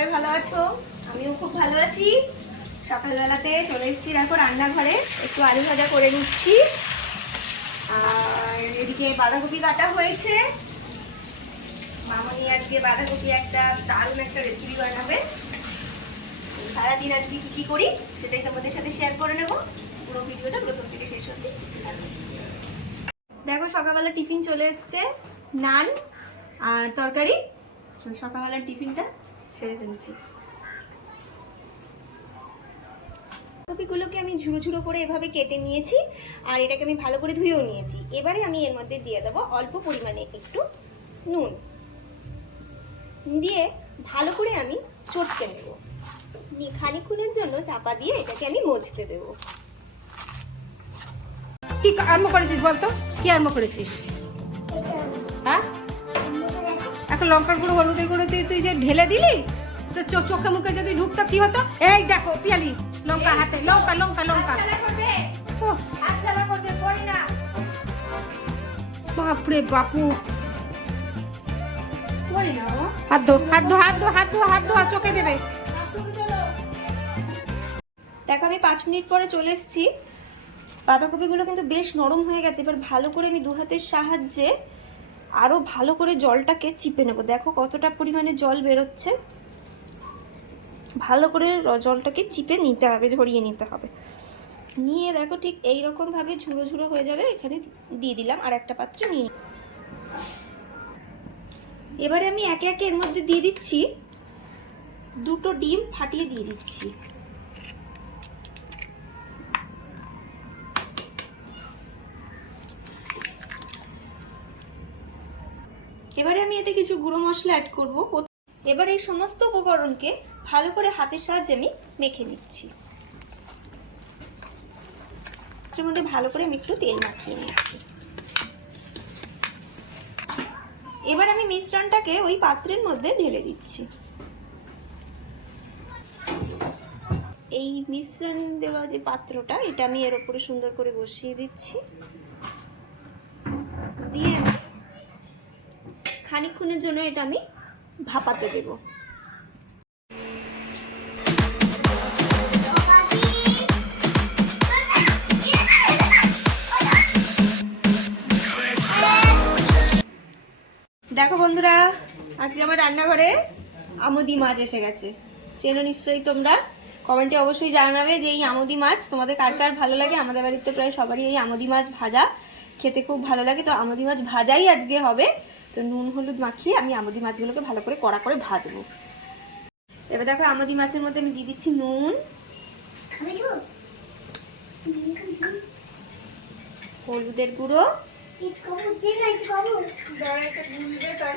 সবাই ভালো আছো? আমিও খুব ভালো আছি। সকালবেলাতে চলে এসেছি দেখো রান্নাঘরে, একটু আলু ভাজা করে নিচ্ছি। আর এদিকে বাঁধাকপি কাটা হয়েছে। মামনি আজকে বাঁধাকপি একটা দারুণ একটা রেসিপি বানাবে। সারাদিন আজকে কি করি সেটাই তোমাদের সাথে শেয়ার করে নেব। পুরো ভিডিওটা প্রথম থেকে শেষ অবধি দেখো। সকালবেলা টিফিন চলে এসছে, নান আর তরকারি। সকালবেলার টিফিনটা ছেড়ে ফেলছি। কপিগুলোকে আমি ঝুড়ো ঝুড়ো করে এভাবে কেটে নিয়েছি, আর এটাকে আমি ভালো করে ধুয়েও নিয়েছি। এবারে আমি এর মধ্যে দিয়ে দেবো অল্প পরিমাণে একটু নুন, দিয়ে ভালো করে আমি চটকে নেব। খানিকক্ষণের জন্য চাপা দিয়ে এটাকে আমি মজতে দেব। কি আরম্ভ করেছিস বলতো? কি আরম্ভ করেছিস? হ্যাঁ, এখন লঙ্কার গুঁড়ো হলুদের গুঁড়ো তুই যে ঢেলে দিলি, তো চোখে মুখে যদি ঢুকতো কি হতো? এই দেখো পিয়ালি, লঙ্কা হাতে, লঙ্কা লঙ্কা লঙ্কা। বাপরে বাপু, হাত ধো হাত ধো হাত ধো হাত ধো হাত ধো, চোখে দেবে। দেখো আমি 5 মিনিট পরে চলে এসেছি। বাঁধাকপিগুলো কিন্তু বেশ নরম হয়ে গেছে। এবার ভালো করে আমি দু হাতের সাহায্যে আরো ভালো করে জলটাকে চিপে নেব। দেখো কতটা পরিমাণে জল বেরোচ্ছে। ভালো করে জলটাকে চিপে নিতে হবে, ঝরিয়ে নিতে হবে। নিয়ে দেখো ঠিক এইরকম ভাবে ঝুড়ো ঝুড়ো হয়ে যাবে। এখানে দিয়ে দিলাম আর একটা পাত্রে নিয়ে। এবারে আমি একে একে এর মধ্যে দিয়ে দিচ্ছি 2টো ডিম ফাটিয়ে দিয়ে দিচ্ছি। এবারে আমি এতে কিছু গুঁড়ো মশলা অ্যাড করব। এবার এই সমস্ত উপকরণকে ভালো করে হাতের সাহায্যে আমি মেখে নিচ্ছি। এর মধ্যে ভালো করে আমি একটু তেল মাখিয়ে নিচ্ছি। এবার আমি মিশ্রণটাকে ওই পাত্রের মধ্যে ঢেলে দিচ্ছি। এই মিশ্রণ দেওয়া যে পাত্রটা, এটা আমি এর উপরে সুন্দর করে বসিয়ে দিচ্ছি। দিয়ে খানিকক্ষণের জন্য এটা আমি ভাপাতে দেব। দেখো বন্ধুরা, আজকে আমার রান্নাঘরে আমুদি মাছ এসে গেছে। চেনো নিশ্চয়ই তোমরা। কমেন্টে অবশ্যই জানাবে যে এই আমুদি মাছ তোমাদের কার কার ভালো লাগে। আমাদের বাড়িতে প্রায় সবারই এই আমুদি মাছ ভাজা খেতে খুব ভালো লাগে। তো আমুদি মাছ ভাজাই আজকে হবে। তো নুন হলুদ মাখিয়ে আমি আমুদি মাছগুলোকে ভালো করে কড়া করে ভাজবো। এবার দেখো আমুদি মাছের মধ্যে আমি দিয়ে দিচ্ছি নুন, হলুদের গুঁড়ো,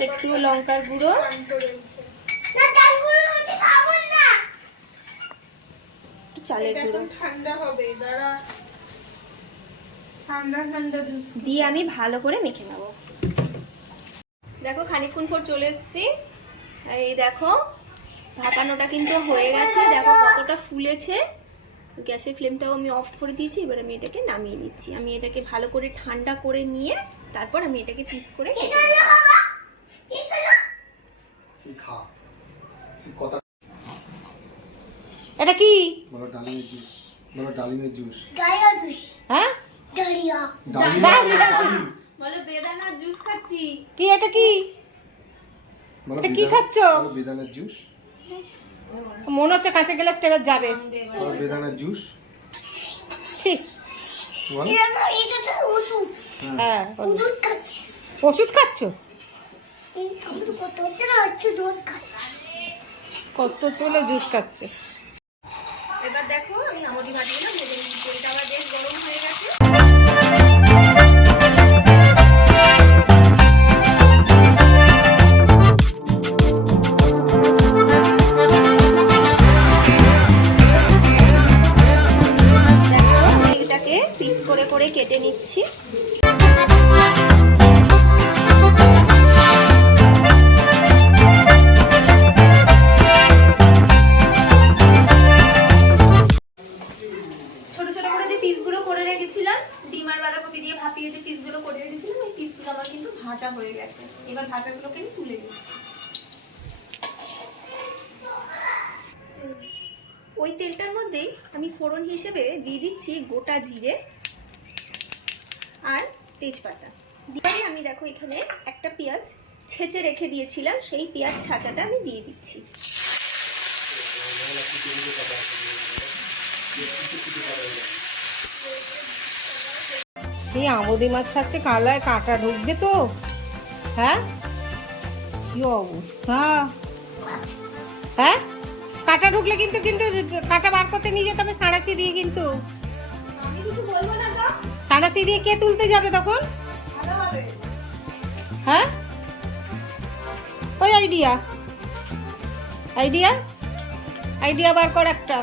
একটু লঙ্কার গুঁড়ো, চালের গুঁড়ো দিয়ে আমি ভালো করে মেখে নেব। দেখো খানিকক্ষণ পর চলে এসেছি। এই দেখো ভাপানোটা কিন্তু হয়ে গেছে। দেখো কতটা ফুলেছে। গ্যাসের ফ্লেমটাও আমি অফ করে দিয়েছি। এবার আমি এটাকে নামিয়ে নিচ্ছি। আমি এটাকে ভালো করে ঠান্ডা করে নিয়ে তারপর আমি এটাকে পিস করে কেটে নেব। এটা কি? ডালিমের জুস। হ্যাঁ, বলো বেদানার জুস খাচ্ছি। কি এটা? কি এটা? কি খাচ্ছ? বেদানার জুস। মনে হচ্ছে কাঁচের গ্লাস টেবিল যাবে। বেদানার জুস। ঠিক। হ্যাঁ, ওষুধ খাচ্ছ? কষ্ট চলে জুস খাচ্ছে। এবার দেখো আমি আমুদি মাছগুলো ভেজে নিচ্ছি। এটা আবার বেশ গরম হয়ে গেছে। পিস করে করে কেটে নিচ্ছি। ছোট ছোট করে যে পিসগুলো করে রেখেছিলাম ডিম আর ওই তেলটার মধ্যেই আমি ফোড়ন হিসেবে দিয়ে দিচ্ছি গোটা জিরে আর তেজপাতা। দিয়ে আমি দেখো এখানে একটা পেঁয়াজ ছেঁচে রেখে দিয়েছিলাম, সেই পেঁয়াজ ছাঁচাটা আমি দিয়ে দিচ্ছি। এই আমোদি মাছ খাচ্ছে, কালায় কাঁটা ঢুকবে তো। হ্যাঁ, কি অবস্থা। হ্যাঁ, কাঁটা ঢুকলে কিন্তু কিন্তু কাঁটা বার করতে নিয়ে যেতে হবে সাঁড়াশি দিয়ে। কিন্তু আমি কিছু বলবো না তো, সাঁড়াশি দিয়ে কে তুলতে যাবে তখন? হ্যাঁ, ওই আইডিয়া আইডিয়া আইডিয়া বার কর একটা,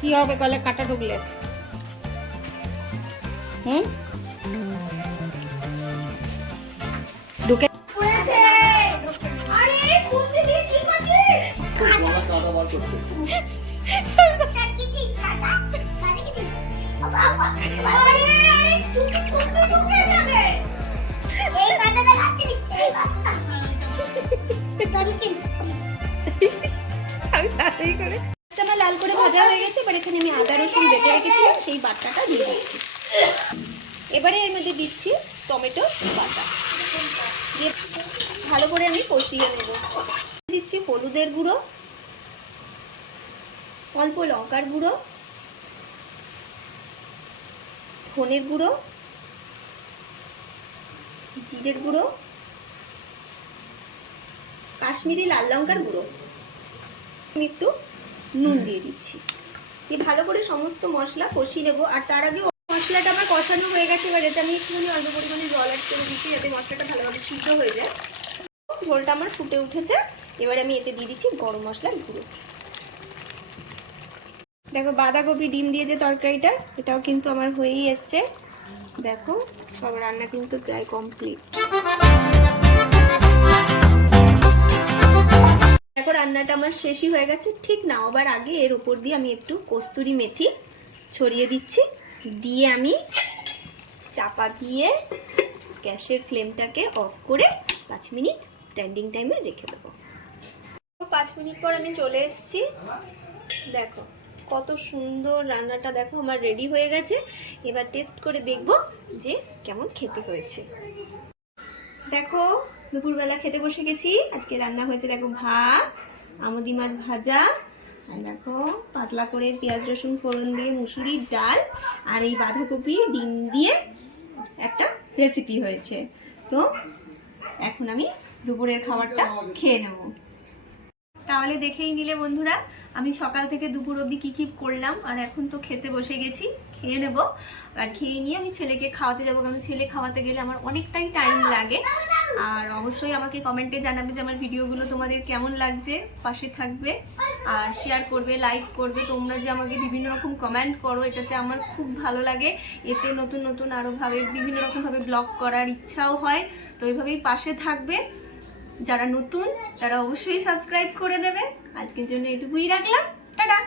কি হবে গলে কাঁটা ঢুকলে। ঢুকে পড়েছে। আরে খুঁজে দিয়ে কি করছিস? গলা কাদা বার করতে। আরে আরে তুমি কোথায় ঢুকে যাবে? এই কাঁটাটা কাটতে আমি তাড়াতাড়ি করে আমার লাল করে ভাজা হয়ে গেছে। এবার এখানে আমি আদা রসুন বেটে রেখেছিলাম, সেই বাটাটা দিয়ে দিচ্ছি। এবারে এর মধ্যে দিচ্ছি টমেটো বাটা, দিয়ে ভালো করে আমি কষিয়ে নেব। দিচ্ছি হলুদের গুঁড়ো, অল্প লঙ্কার গুঁড়ো, ধনের গুঁড়ো, জিরের গুঁড়ো, কাশ্মীরি লাল লঙ্কার গুঁড়ো, আমি একটু নুন দিয়ে দিচ্ছি। দিয়ে ভালো করে সমস্ত মশলা কষিয়ে নেবো। আর তার আগে মশলাটা আমার কষানো হয়ে গেছে, এবার এতে আমি একটুখানি অল্প পরিমাণে জল অ্যাড করে দিচ্ছি যাতে মশলাটা ভালোভাবে সিদ্ধ হয়ে যায়। ঝোলটা আমার ফুটে উঠেছে, এবারে আমি এতে দিয়ে দিচ্ছি গরম মশলার গুঁড়ো। দেখো বাঁধাকপি ডিম দিয়ে যে তরকারিটা, এটাও কিন্তু আমার হয়েই এসছে। দেখো সব রান্না কিন্তু প্রায় কমপ্লিট। দেখো রান্নাটা আমার শেষই হয়ে গেছে। ঠিক নামাবার আগে এর উপর দিয়ে আমি একটু কস্তুরি মেথি ছড়িয়ে দিচ্ছি, দিয়ে আমি চাপা দিয়ে গ্যাসের ফ্লেমটাকে অফ করে 5 মিনিট স্ট্যান্ডিং টাইমে রেখে দেবো। 5 মিনিট পর আমি চলে এসেছি। দেখো কত সুন্দর রান্নাটা, দেখো আমার রেডি হয়ে গেছে। এবার টেস্ট করে দেখব যে কেমন খেতে হয়েছে। দেখো দুপুরবেলা খেতে বসে গেছি। আজকে রান্না হয়েছে দেখো ভাত, আমুদি মাছ ভাজা, আর দেখো পাতলা করে পেঁয়াজ রসুন ফোড়ন দিয়ে মুসুরির ডাল, আর এই বাঁধাকপি ডিম দিয়ে একটা রেসিপি হয়েছে। তো এখন আমি দুপুরের খাবারটা খেয়ে নেব। তাহলে দেখেই নিলে বন্ধুরা আমি সকাল থেকে দুপুর অবধি কী কী করলাম। আর এখন তো খেতে বসে গেছি, খেয়ে নেব। আর খেয়ে নিয়ে আমি ছেলেকে খাওয়াতে যাবো, কারণ ছেলে খাওয়াতে গেলে আমার অনেকটাই টাইম লাগে। আর অবশ্যই আমাকে কমেন্টে জানাবে যে আমার ভিডিওগুলো তোমাদের কেমন লাগছে, পাশে থাকবে আর শেয়ার করবে, লাইক করবে। তোমরা যে আমাকে বিভিন্ন রকম কমেন্ট করো, এটাতে আমার খুব ভালো লাগে। এতে নতুন নতুন আরও বিভিন্ন রকমভাবে ব্লগ করার ইচ্ছাও হয়। তো এইভাবেই পাশে থাকবে। যারা নতুন তারা অবশ্যই সাবস্ক্রাইব করে দেবে। আজকের জন্য এটুকুই রাখলাম, টাটা।